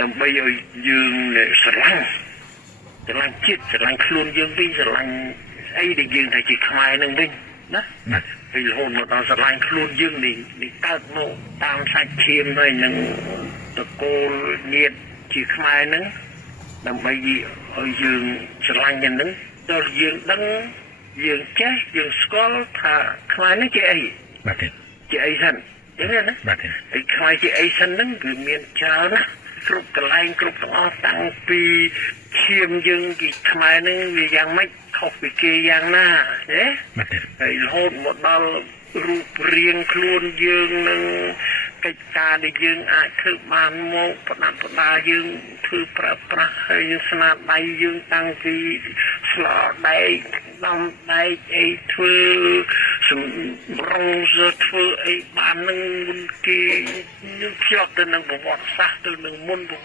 ដើម្បីឲ្យយើងស្រឡាញ់ជាតិស្រឡាញ់ខ្លួនយើងវិញស្រឡាញ់អីដែលយើងថាជាខ្មែរនឹងវិញណាហើយរហូតមកដល់ស្រឡាញ់ខ្លួនយើងនេះកើតមកតាមសាច់ឈាមហើយនឹងតកូលញាតិជាខ្មែរនឹងដើម្បីឲ្យយើងស្រឡាញ់យ៉ាងហ្នឹងដល់យើងដឹងយើងចេះយើងស្គាល់ថាខ្មែរនេះជាអីបាទជាអីសិនចឹងណាបាទហើយខ្មែរជាអីសិនហ្នឹងគឺមានច្រើនណាស់គ្រប់កន្លែងគ្រប់ទាំងអស់តាំងពីឈាមយើងពីខ្មែរនឹងវាយ៉ាងម៉េចខុសពីគេយ៉ាងណាទេហើយរហូតមកដល់រូបរាងខ្លួនយើងនឹងកិច្ចការដែលយើងអាចធ្វើបានមកប្រដាប់ប្រដាយើងធ្វើប្រើប្រាស់ហើយយើងស្នាដៃយើងតាំងពីស្លោដែកដំដែកអីធ្វើសម្រងធ្វើអីបាននឹងមុនគេយើងភ្ជាប់ទៅនឹងប្រវត្តិសាស្ត្រទៅនឹងមុន